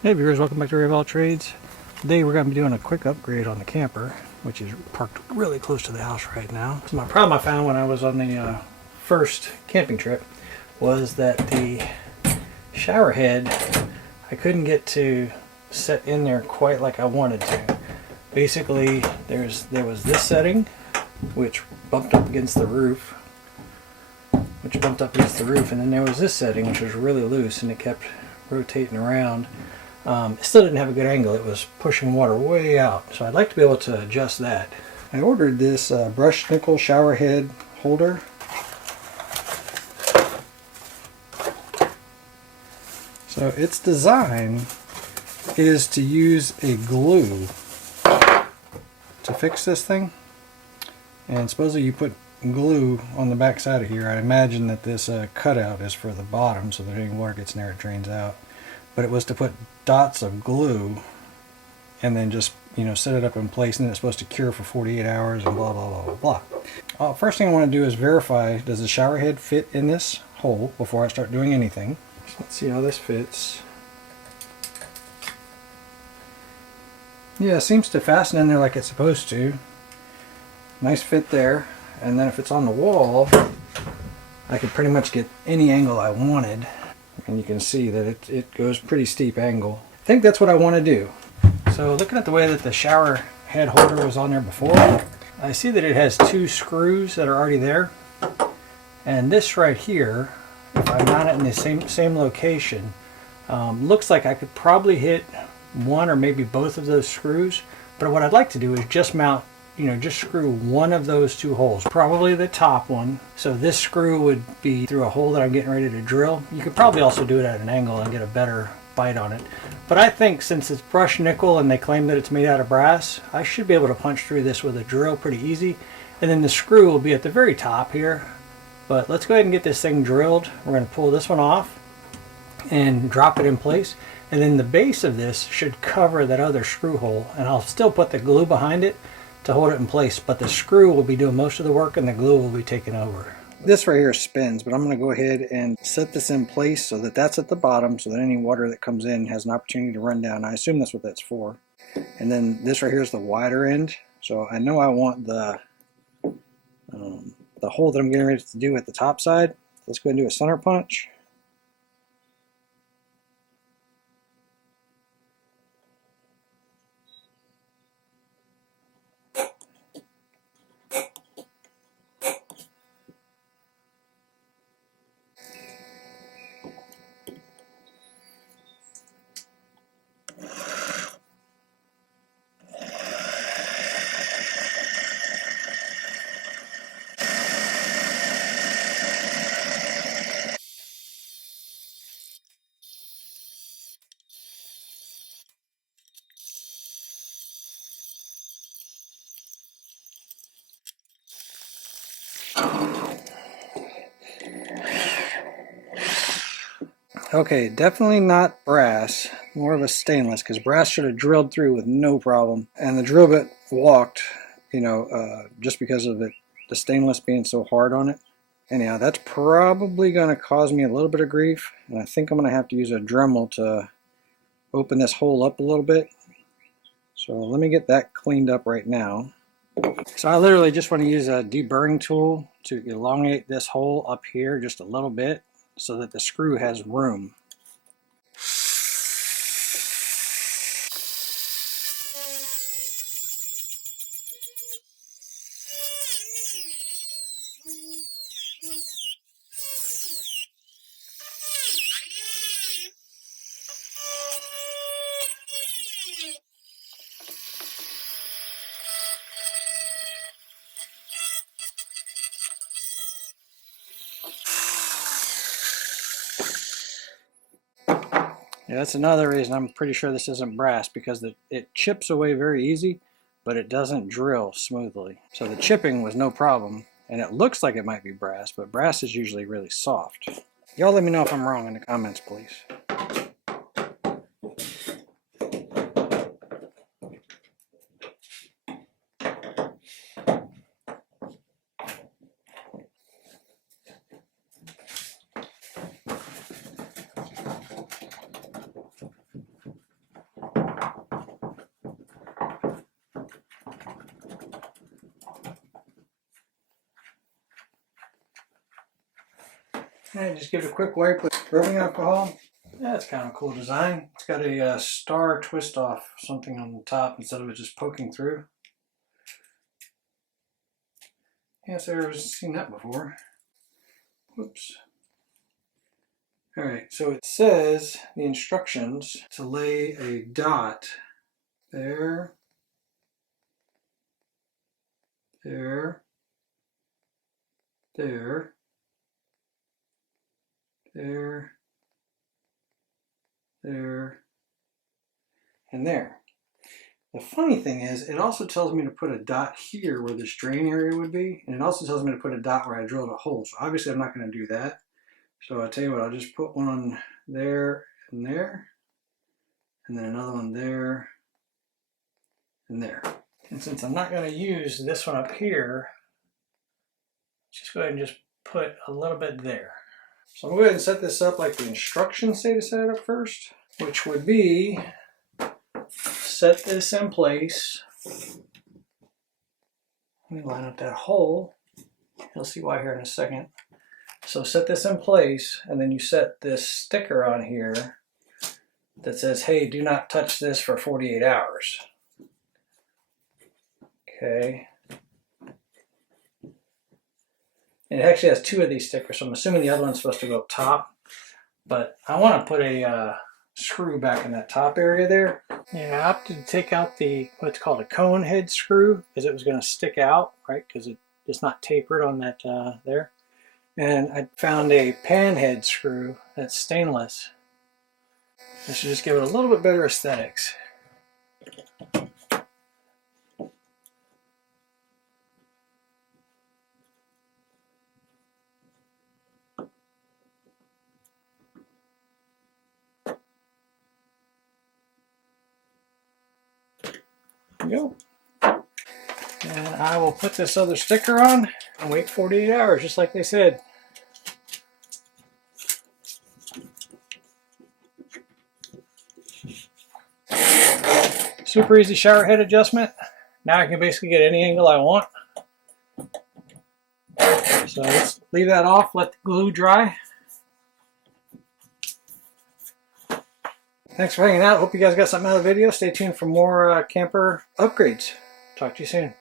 Hey viewers, welcome back to Rave All Trades. Today we're going to be doing a quick upgrade on the camper, which is parked really close to the house right now. So my problem I found when I was on the first camping trip was that the shower head I couldn't get to set in there quite like I wanted to. Basically, there was this setting which bumped up against the roof, and then there was this setting which was really loose and it kept rotating around. It still didn't have a good angle. It was pushing water way out. So I'd like to be able to adjust that. I ordered this brushed nickel shower head holder. So its design is to use a glue to fix this thing. And supposedly you put glue on the back side of here. I imagine that this cutout is for the bottom so that any water gets in there it drains out. But it was to put dots of glue and then just, set it up in place, and then it's supposed to cure for 48 hours and blah blah blah blah blah. First thing I want to do is verify, does the shower head fit in this hole before I start doing anything. So let's see how this fits. Yeah, it seems to fasten in there like it's supposed to. Nice fit there. And then if it's on the wall, I could pretty much get any angle I wanted. And you can see that it goes pretty steep angle. I think that's what I want to do. So looking at the way that the shower head holder was on there before, I see that it has two screws that are already there. And this right here, if I mount it in the same location, looks like I could probably hit one or maybe both of those screws. But what I'd like to do is just mount, just screw one of those two holes, probably the top one. So this screw would be through a hole that I'm getting ready to drill. You could probably also do it at an angle and get a better bite on it. But I think since it's brushed nickel and they claim that it's made out of brass, I should be able to punch through this with a drill pretty easy. And then the screw will be at the very top here. But let's go ahead and get this thing drilled. We're going to pull this one off and drop it in place. And then the base of this should cover that other screw hole. And I'll still put the glue behind it to hold it in place, but the screw will be doing most of the work and the glue will be taking over. This right here spins, but I'm going to go ahead and set this in place so that that's at the bottom, so that any water that comes in has an opportunity to run down. I assume that's what that's for. And then this right here is the wider end, so I know I want the hole that I'm getting ready to do at the top side. Let's go ahead and do a center punch. Okay, definitely not brass, more of a stainless, because brass should have drilled through with no problem. And the drill bit walked, just because of the stainless being so hard on it. Anyhow, that's probably going to cause me a little bit of grief, and I think I'm going to have to use a Dremel to open this hole up a little bit. So let me get that cleaned up right now. So I literally just want to use a deburring tool to elongate this hole up here just a little bit, so that the screw has room. Yeah, that's another reason I'm pretty sure this isn't brass, because it chips away very easy, but it doesn't drill smoothly. So the chipping was no problem, and it looks like it might be brass, but brass is usually really soft. Y'all let me know if I'm wrong in the comments, please. And just give it a quick wipe with rubbing alcohol. Yeah, it's kind of a cool design. It's got a star twist off something on the top instead of it just poking through. Yes, I've never seen that before. Whoops. Alright, so it says the instructions to lay a dot there, there, there, there, there, and there. The funny thing is, it also tells me to put a dot here where this drain area would be, and it also tells me to put a dot where I drilled a hole. So obviously I'm not going to do that. So I'll tell you what, I'll just put one there, and then another one there, and there. And since I'm not going to use this one up here, just go ahead and just put a little bit there. So I'm going to go ahead and set this up like the instructions say to set it up first, which would be set this in place. Let me line up that hole. You'll see why here in a second. So set this in place, and then you set this sticker on here that says, hey, do not touch this for 48 hours. Okay. And it actually has two of these stickers, so I'm assuming the other one's supposed to go up top. But I want to put a screw back in that top area there. Yeah, I opted to take out the what's called a cone head screw because it was going to stick out, right? Because it's not tapered on that there. And I found a pan head screw that's stainless. This should just give it a little bit better aesthetics. There we go. And I will put this other sticker on and wait 48 hours, just like they said. Super easy shower head adjustment. Now I can basically get any angle I want. So let's leave that off, let the glue dry. Thanks for hanging out. Hope you guys got something out of the video. Stay tuned for more camper upgrades. Talk to you soon.